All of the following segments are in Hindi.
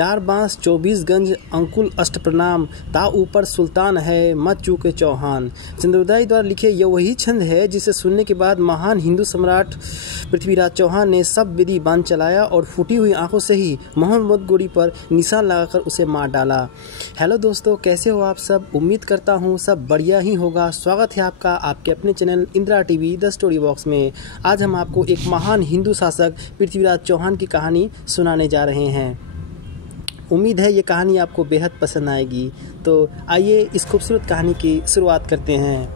4 बांस 24 गंज अंकुल अष्ट प्रणाम, ता ऊपर सुल्तान है मत चूके चौहान। चंद्रोदय द्वारा लिखे यह वही छंद है जिसे सुनने के बाद महान हिंदू सम्राट पृथ्वीराज चौहान ने सब विधि बांध चलाया और फूटी हुई आंखों से ही मोहम्मद गोरी पर निशान लगाकर उसे मार डाला। हेलो दोस्तों, कैसे हो आप सब? उम्मीद करता हूँ सब बढ़िया ही होगा। स्वागत है आपका आपके अपने channel Indira TV the story box में। आज हम आपको एक महान हिंदू शासक पृथ्वीराज चौहान की कहानी सुनाने जा रहे हैं। उम्मीद है ये कहानी आपको बेहद पसंद आएगी। तो आइए इस खूबसूरत कहानी की शुरुआत करते हैं।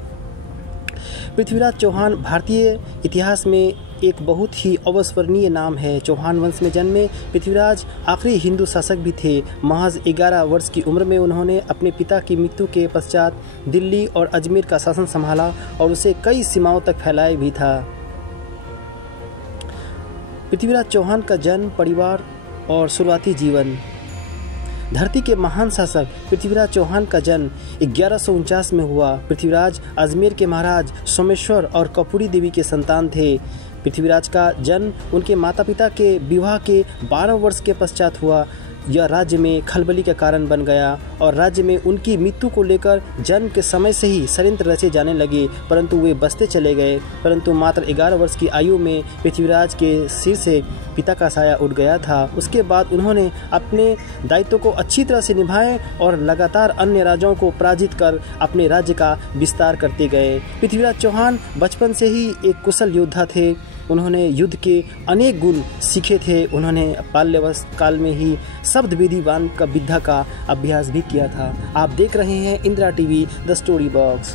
पृथ्वीराज चौहान भारतीय इतिहास में एक बहुत ही अविस्मरणीय नाम है। चौहान वंश में जन्मे पृथ्वीराज आखिरी हिंदू शासक भी थे। महज 11 वर्ष की उम्र में उन्होंने अपने पिता की मृत्यु के पश्चात दिल्ली और अजमेर का शासन संभाला और उसे कई सीमाओं तक फैलाया भी था। पृथ्वीराज चौहान का जन्म, परिवार और शुरुआती जीवन। धरती के महान शासक पृथ्वीराज चौहान का जन्म 1149 में हुआ। पृथ्वीराज अजमेर के महाराज सोमेश्वर और कपूरी देवी के संतान थे। पृथ्वीराज का जन्म उनके माता पिता के विवाह के 12 वर्ष के पश्चात हुआ। यह राज्य में खलबली का कारण बन गया और राज्य में उनकी मृत्यु को लेकर जन्म के समय से ही षड्यंत्र रचे जाने लगे, परंतु वे बसते चले गए। परंतु मात्र 11 वर्ष की आयु में पृथ्वीराज के सिर से पिता का साया उठ गया था। उसके बाद उन्होंने अपने दायित्व को अच्छी तरह से निभाए और लगातार अन्य राजाओं को पराजित कर अपने राज्य का विस्तार करते गए। पृथ्वीराज चौहान बचपन से ही एक कुशल योद्धा थे। उन्होंने युद्ध के अनेक गुण सीखे थे। उन्होंने बाल्यावस्था काल में ही शब्द विधि बांध का विद्या का अभ्यास भी किया था। आप देख रहे हैं Indira TV the story box.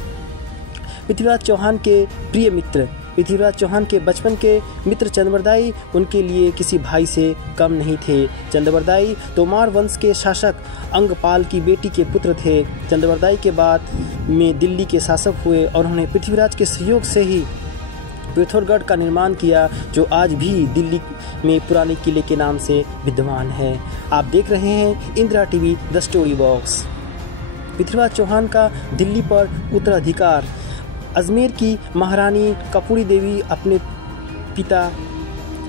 Prithviraj Chauhan के प्रिय मित्र। पृथ्वीराज चौहान के बचपन के मित्र चंद्रबरदाई उनके लिए किसी भाई से कम नहीं थे। चंद्रबरदाई तोमार वंश के शासक अंगपाल की बेटी के पुत्र थे। चंद्रबरदाई के बाद में दिल्ली के शासक हुए और उन्होंने पृथ्वीराज के सहयोग से ही पिथौरागढ़ का निर्माण किया, जो आज भी दिल्ली में पुराने किले के नाम से विद्यमान है। आप देख रहे हैं Indira TV the story box. Prithviraj Chauhan का दिल्ली पर उत्तराधिकार। अजमेर की महारानी कपूरी देवी अपने पिता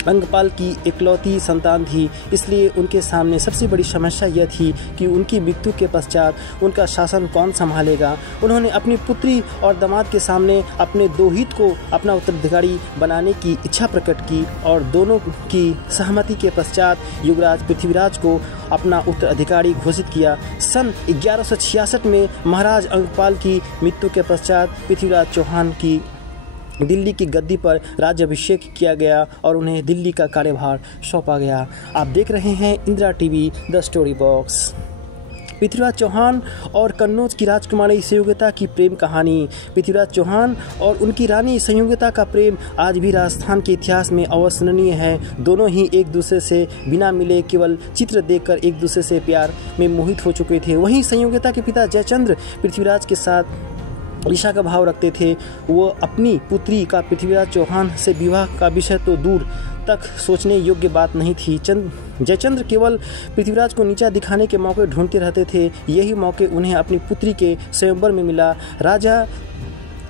अंगपाल की इकलौती संतान थी, इसलिए उनके सामने सबसे बड़ी समस्या यह थी कि उनकी मृत्यु के पश्चात उनका शासन कौन संभालेगा। उन्होंने अपनी पुत्री और दामाद के सामने अपने दो हित को अपना उत्तराधिकारी बनाने की इच्छा प्रकट की और दोनों की सहमति के पश्चात युवराज पृथ्वीराज को अपना उत्तराधिकारी घोषित किया। सन 1166 में महाराज अंगपाल की मृत्यु के पश्चात पृथ्वीराज चौहान की दिल्ली की गद्दी पर राज्याभिषेक किया गया और उन्हें दिल्ली का कार्यभार सौंपा गया। आप देख रहे हैं Indira TV the story box. Prithviraj Chauhan और कन्नौज की राजकुमारी संयोगिता की प्रेम कहानी। पृथ्वीराज चौहान और उनकी रानी संयोगिता का प्रेम आज भी राजस्थान के इतिहास में अविस्मरणीय है। दोनों ही एक दूसरे से बिना मिले केवल चित्र देखकर एक दूसरे से प्यार में मोहित हो चुके थे। वहीं संयोगिता के पिता जयचंद्र पृथ्वीराज के साथ ईर्ष्या का भाव रखते थे। वो अपनी पुत्री का पृथ्वीराज चौहान से विवाह का विषय तो दूर तक सोचने योग्य बात नहीं थी। जयचंद्र केवल पृथ्वीराज को नीचा दिखाने के मौके ढूंढते रहते थे। यही मौके उन्हें अपनी पुत्री के स्वयंवर में मिला। राजा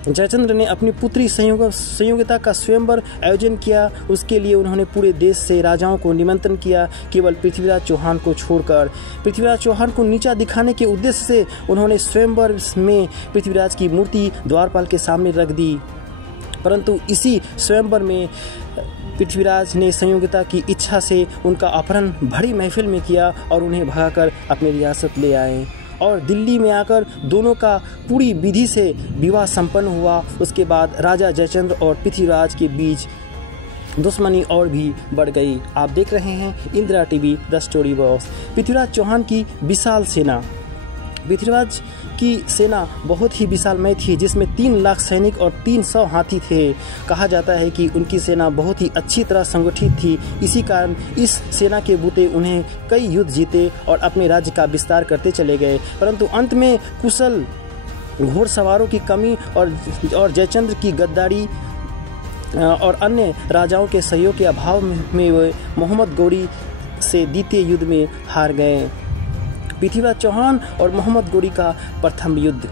जयचंद्र ने अपनी पुत्री संयोगिता का स्वयंवर आयोजन किया। उसके लिए उन्होंने पूरे देश से राजाओं को निमंत्रण किया, केवल पृथ्वीराज चौहान को छोड़कर। पृथ्वीराज चौहान को नीचा दिखाने के उद्देश्य से उन्होंने स्वयंवर में पृथ्वीराज की मूर्ति द्वारपाल के सामने रख दी, परंतु इसी स्वयंवर में पृथ्वीराज ने संयोगिता की इच्छा से उनका अपहरण भरी महफिल में किया और उन्हें भगाकर अपनी रियासत ले आए और दिल्ली में आकर दोनों का पूरी विधि से विवाह संपन्न हुआ। उसके बाद राजा जयचंद्र और पृथ्वीराज के बीच दुश्मनी और भी बढ़ गई। आप देख रहे हैं Indira TV the story box. Prithviraj Chauhan की विशाल सेना। पृथ्वीराज की सेना बहुत ही विशालमय थी, जिसमें 3 लाख सैनिक और 300 हाथी थे। कहा जाता है कि उनकी सेना बहुत ही अच्छी तरह संगठित थी। इसी कारण इस सेना के बूते उन्हें कई युद्ध जीते और अपने राज्य का विस्तार करते चले गए, परंतु अंत में कुशल घोड़सवारों की कमी और जयचंद्र की गद्दारी और अन्य राजाओं के सहयोग के अभाव में वे मोहम्मद गोरी से द्वितीय युद्ध में हार गए। पृथ्वीराज चौहान और मोहम्मद गोरी का प्रथम युद्ध।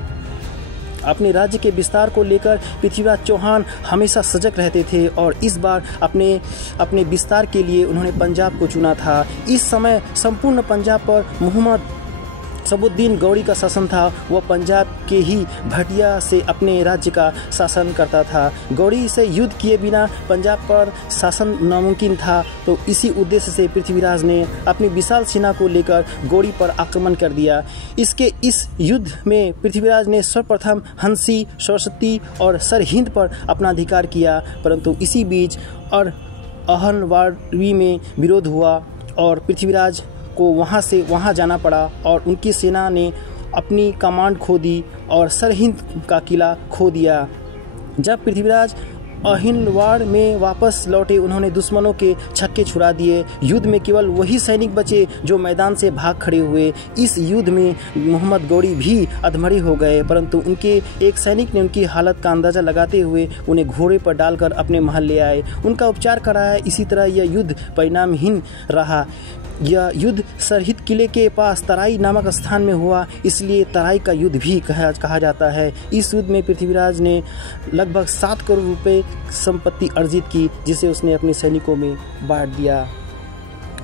अपने राज्य के विस्तार को लेकर पृथ्वीराज चौहान हमेशा सजग रहते थे और इस बार अपने विस्तार के लिए उन्होंने पंजाब को चुना था। इस समय संपूर्ण पंजाब पर मोहम्मद सबुद्दीन गौरी का शासन था। वह पंजाब के ही भटिया से अपने राज्य का शासन करता था। गौरी से युद्ध किए बिना पंजाब पर शासन नामुमकिन था, तो इसी उद्देश्य से पृथ्वीराज ने अपनी विशाल सेना को लेकर गौरी पर आक्रमण कर दिया। इस युद्ध में पृथ्वीराज ने सर्वप्रथम हंसी, सरस्वती और सरहिंद पर अपना अधिकार किया, परंतु इसी बीच अहलवारी में विरोध हुआ और पृथ्वीराज को वहाँ से वहाँ जाना पड़ा और उनकी सेना ने अपनी कमांड खो दी और सरहिंद का किला खो दिया। जब पृथ्वीराज अहिलवाड़ में वापस लौटे, उन्होंने दुश्मनों के छक्के छुड़ा दिए। युद्ध में केवल वही सैनिक बचे जो मैदान से भाग खड़े हुए। इस युद्ध में मोहम्मद गौरी भी अधमरे हो गए, परंतु उनके एक सैनिक ने उनकी हालत का अंदाजा लगाते हुए उन्हें घोड़े पर डालकर अपने महल ले आए, उनका उपचार कराया। इसी तरह यह युद्ध परिणामहीन रहा। यह युद्ध सरहिंद किले के पास तराई नामक स्थान में हुआ, इसलिए तराई का युद्ध भी कहा जाता है। इस युद्ध में पृथ्वीराज ने लगभग 7 करोड़ रुपए संपत्ति अर्जित की, जिसे उसने अपने सैनिकों में बांट दिया।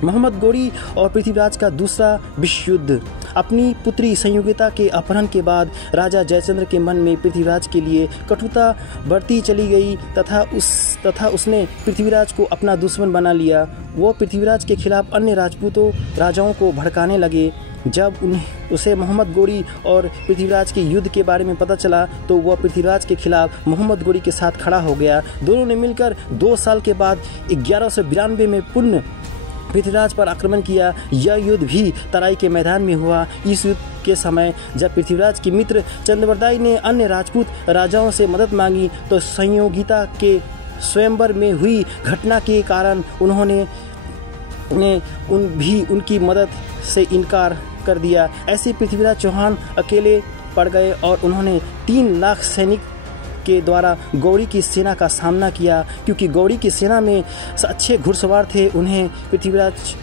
मोहम्मद गौरी और पृथ्वीराज का दूसरा विश्व युद्ध। अपनी पुत्री संयोगिता के अपहरण के बाद राजा जयचंद्र के मन में पृथ्वीराज के लिए कटुता बढ़ती चली गई तथा उसने पृथ्वीराज को अपना दुश्मन बना लिया। वो पृथ्वीराज के खिलाफ अन्य राजाओं को भड़काने लगे। जब उसे मोहम्मद गौरी और पृथ्वीराज के युद्ध के बारे में पता चला, तो वह पृथ्वीराज के खिलाफ मोहम्मद गौरी के साथ खड़ा हो गया। दोनों ने मिलकर 2 साल के बाद 1192 में पुनः पृथ्वीराज पर आक्रमण किया। यह युद्ध भी तराई के मैदान में हुआ। इस युद्ध के समय जब पृथ्वीराज के मित्र चंद्रबरदाई ने अन्य राजपूत राजाओं से मदद मांगी, तो संयोगिता के स्वयंवर में हुई घटना के कारण उन्होंने उनकी मदद से इनकार कर दिया। ऐसे पृथ्वीराज चौहान अकेले पड़ गए और उन्होंने 3 लाख सैनिक के द्वारा गौरी की सेना का सामना किया। क्योंकि गौरी की सेना में अच्छे घुड़सवार थे, उन्हें पृथ्वीराज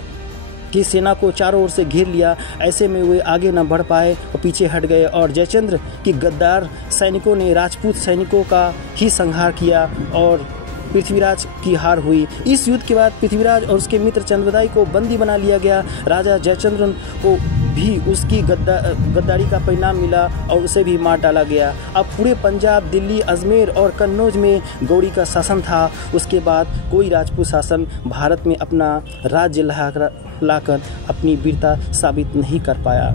की सेना को चारों ओर से घेर लिया। ऐसे में वे आगे न बढ़ पाए और पीछे हट गए और जयचंद्र की गद्दार सैनिकों ने राजपूत सैनिकों का ही संहार किया और पृथ्वीराज की हार हुई। इस युद्ध के बाद पृथ्वीराज और उसके मित्र चंद्रबरदाई को बंदी बना लिया गया। राजा जयचंद्र को भी उसकी गद्दारी का परिणाम मिला और उसे भी मार डाला गया। अब पूरे पंजाब, दिल्ली, अजमेर और कन्नौज में गौरी का शासन था। उसके बाद कोई राजपूत शासन भारत में अपना राज्य लाकर अपनी वीरता साबित नहीं कर पाया।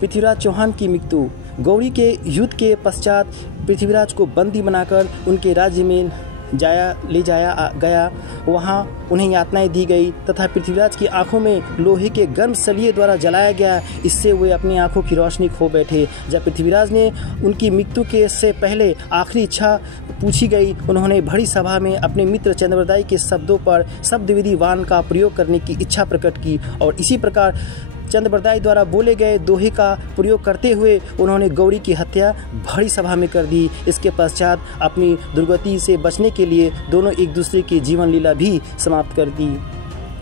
पृथ्वीराज चौहान की मृत्यु। गौरी के युद्ध के पश्चात पृथ्वीराज को बंदी बनाकर उनके राज्य में ले जाया गया। वहाँ उन्हें यातनाएं दी गई तथा पृथ्वीराज की आंखों में लोहे के गर्म सलिए द्वारा जलाया गया। इससे वे अपनी आंखों की रोशनी खो बैठे। जब पृथ्वीराज ने उनकी मृत्यु से पहले आखिरी इच्छा पूछी गई, उन्होंने बड़ी सभा में अपने मित्र चंद्रबरदाई के शब्दों पर शब्दविधि वाण का प्रयोग करने की इच्छा प्रकट की और इसी प्रकार चंद्रबरदाई द्वारा बोले गए दोहे का प्रयोग करते हुए उन्होंने गौरी की हत्या बड़ी सभा में कर दी। इसके पश्चात अपनी दुर्गति से बचने के लिए दोनों एक दूसरे की जीवन लीला भी समाप्त कर दी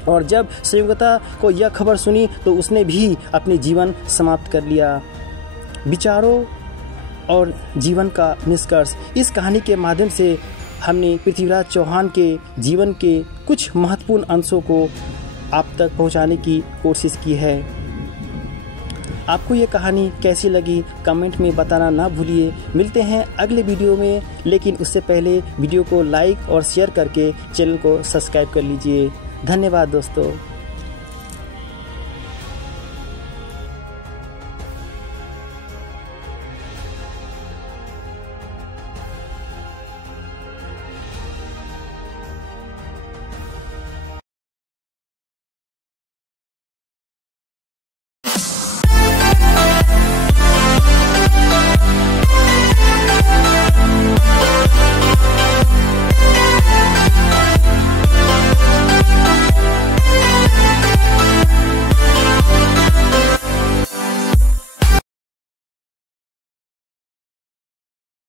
और जब संयोगिता को यह खबर सुनी तो उसने भी अपने जीवन समाप्त कर लिया। विचारों और जीवन का निष्कर्ष। इस कहानी के माध्यम से हमने पृथ्वीराज चौहान के जीवन के कुछ महत्वपूर्ण अंशों को आप तक पहुंचाने की कोशिश की है। आपको ये कहानी कैसी लगी कमेंट में बताना ना भूलिए। मिलते हैं अगले वीडियो में, लेकिन उससे पहले वीडियो को लाइक और शेयर करके चैनल को सब्सक्राइब कर लीजिए। धन्यवाद दोस्तों।